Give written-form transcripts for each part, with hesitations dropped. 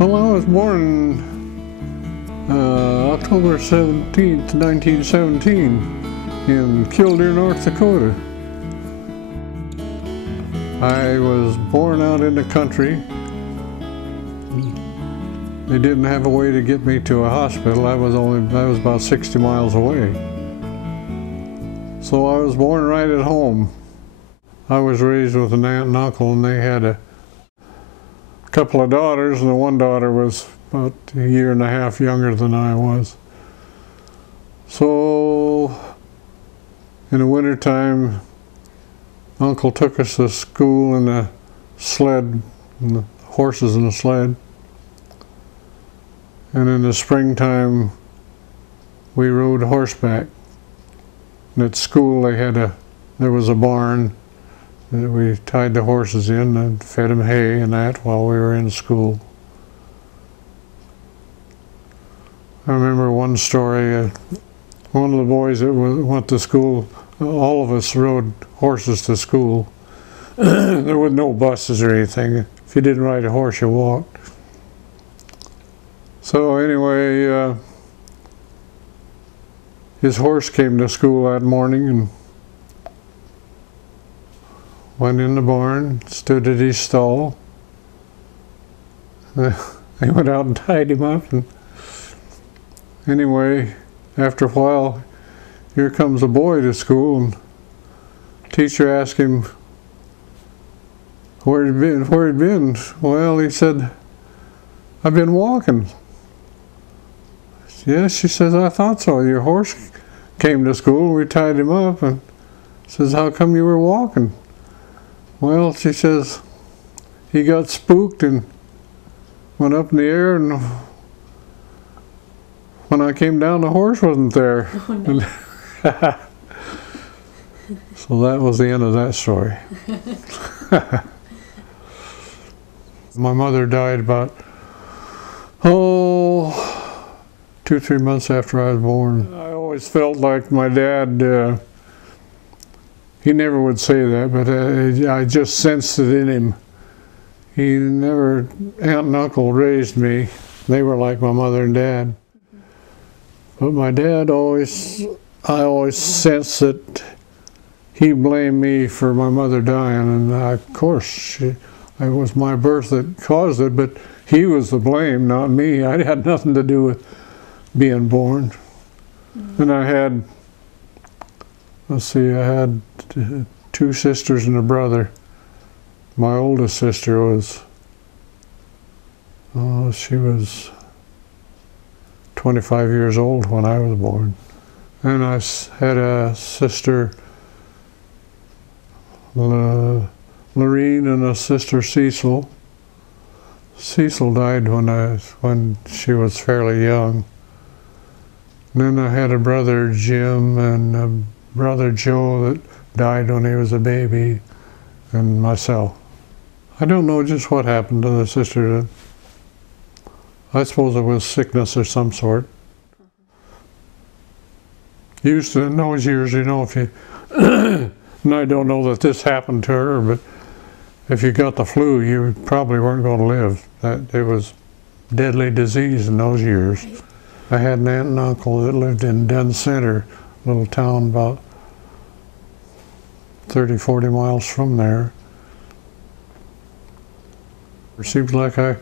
Well, I was born October 17th, 1917 in Killdeer, North Dakota. I was born out in the country. They didn't have a way to get me to a hospital. I was about 60 miles away. So I was born right at home. I was raised with an aunt and uncle, and they had a couple of daughters, and the one daughter was about a year and a half younger than I was. So in the wintertime, Uncle took us to school in a sled, and the horses in a sled. And in the springtime, we rode horseback. And at school, there was a barn that we tied the horses in and fed them hay and that while we were in school. I remember one story, one of the boys that went to school, all of us rode horses to school. There were no buses or anything. If you didn't ride a horse, you walked. So anyway, his horse came to school that morning and went in the barn, stood at his stall. They went out and tied him up. And anyway, after a while, here comes a boy to school, and the teacher asked him where he'd been. Well, he said, "I've been walking." Yes, she says, "I thought so. Your horse came to school, we tied him up," and says, "How come you were walking?" Well, she says, "He got spooked and went up in the air, and when I came down, the horse wasn't there." Oh, no. So that was the end of that story. My mother died about, 2-3 months after I was born. I always felt like my dad, he never would say that, but I just sensed it in him. Aunt and uncle raised me. They were like my mother and dad. But my dad I always sensed that he blamed me for my mother dying, and of course, it was my birth that caused it, but he was the blame, not me. I had nothing to do with being born. And I had, I had 2 sisters and a brother. My oldest sister was, she was 25 years old when I was born. And I had a sister, Lorene, and a sister, Cecil. Cecil died when she was fairly young. And then I had a brother, Jim, and a brother, Joe, that died when he was a baby, and myself. I don't know just what happened to the sister. I suppose it was sickness of some sort. Used to, in those years, you know, if you, and I don't know that this happened to her, but if you got the flu, you probably weren't going to live. It was deadly disease in those years. I had an aunt and uncle that lived in Den Center, a little town about 30-40 miles from there. It seems like I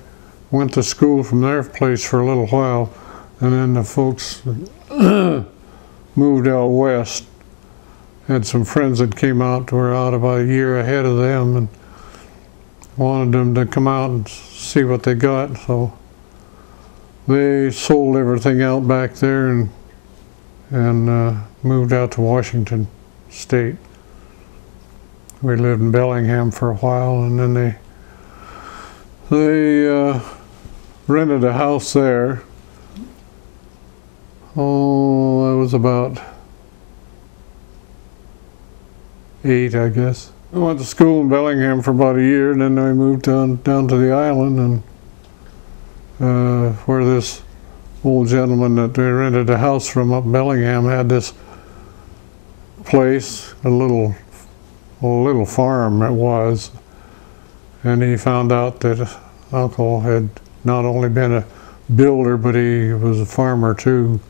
went to school from their place for a little while, and then the folks moved out west. Had some friends that came out, were out about a year ahead of them, and wanted them to come out and see what they got. So they sold everything out back there and moved out to Washington State. We lived in Bellingham for a while, and then they rented a house there. I was about 8, I guess. I went to school in Bellingham for about a year, and then I moved down to the island, and where this old gentleman that we rented a house from up in Bellingham had this place, a little farm it was, and he found out that Uncle had not only been a builder, but he was a farmer too.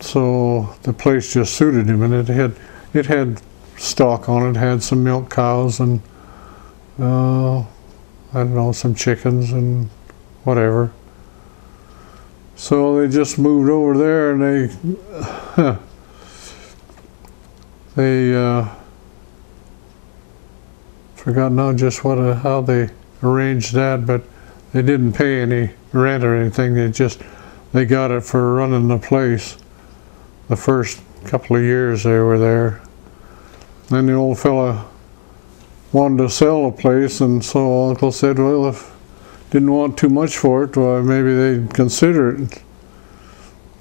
So the place just suited him, and it had stock on it, had some milk cows and I don't know, some chickens and whatever. So they just moved over there, and they forgot now just how they arranged that, but they didn't pay any rent or anything. They got it for running the place the first couple of years they were there. Then the old fella wanted to sell the place, and so Uncle said, well, if didn't want too much for it, well, maybe they'd consider it.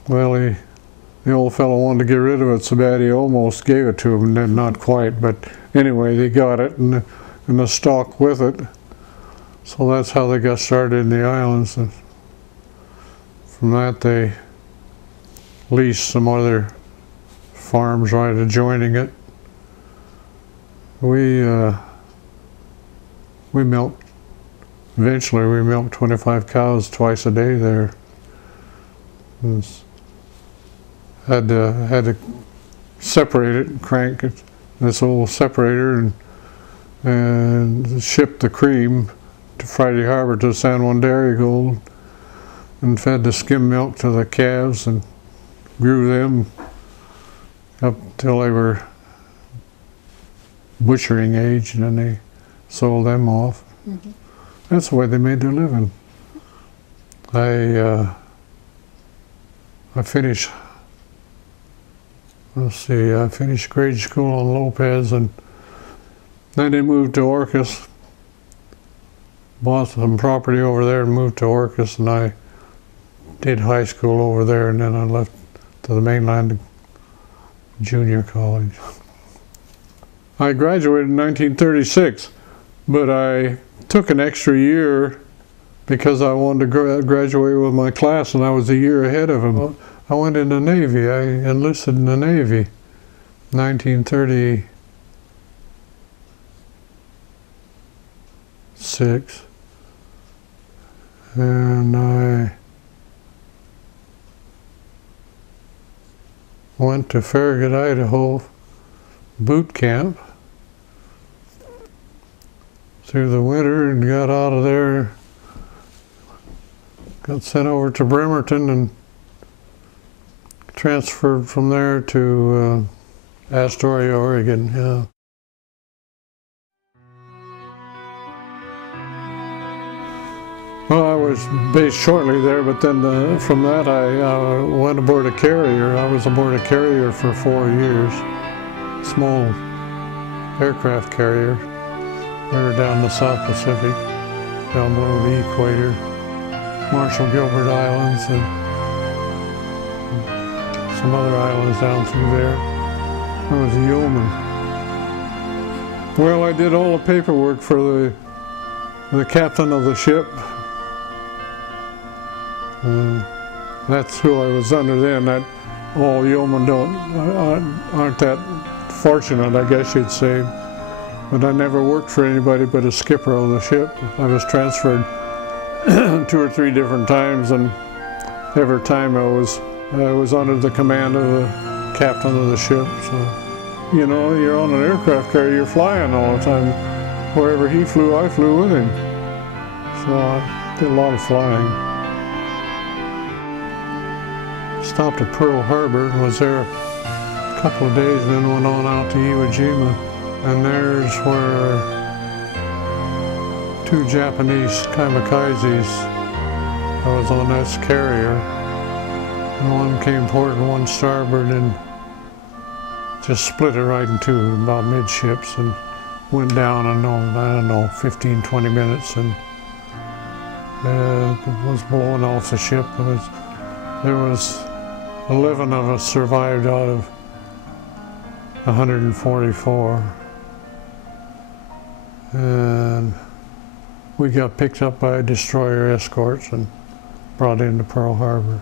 Well, the old fellow wanted to get rid of it so bad he almost gave it to him, and then not quite, but anyway, they got it, and the stock with it. So that's how they got started in the islands. And from that, they leased some other farms right adjoining it. Eventually we milked 25 cows twice a day there. Had to separate it and crank it, this old separator, and ship the cream to Friday Harbor to San Juan Dairy Gold, and fed the skim milk to the calves and grew them up till they were butchering age, and then they sold them off. Mm-hmm. That's the way they made their living. I finished, I finished grade school on Lopez, and then they moved to Orcas, bought some property over there and moved to Orcas, and I did high school over there, and then I left to the mainland junior college. I graduated in 1936, but I took an extra year because I wanted to graduate with my class, and I was a year ahead of them. I went in the Navy. I enlisted in the Navy, 1936, and I went to Farragut, Idaho boot camp through the winter, and got out of there, got sent over to Bremerton, and transferred from there to Astoria, Oregon. Yeah. Well, I was based shortly there, but then from that I went aboard a carrier. I was aboard a carrier for 4 years, small aircraft carrier. We were down the South Pacific, down below the equator, Marshall Gilbert Islands, and some other islands down through there. I was a yeoman. Well, I did all the paperwork for the captain of the ship. That's who I was under then. That all yeomen aren't that fortunate, I guess you'd say. But I never worked for anybody but a skipper of the ship. I was transferred 2 or 3 different times, and every time I was under the command of the captain of the ship. So, you know, you're on an aircraft carrier, you're flying all the time. Wherever he flew, I flew with him. So I did a lot of flying. Stopped at Pearl Harbor, was there a couple of days, and then went on out to Iwo Jima. And there's where 2 Japanese kamikazes, I was on this carrier, and one came port and one starboard, and just split it right in two about midships, and went down in, I don't know, 15, 20 minutes, and it was blowing off the ship. There was 11 of us survived out of 144. And we got picked up by destroyer escorts and brought into Pearl Harbor.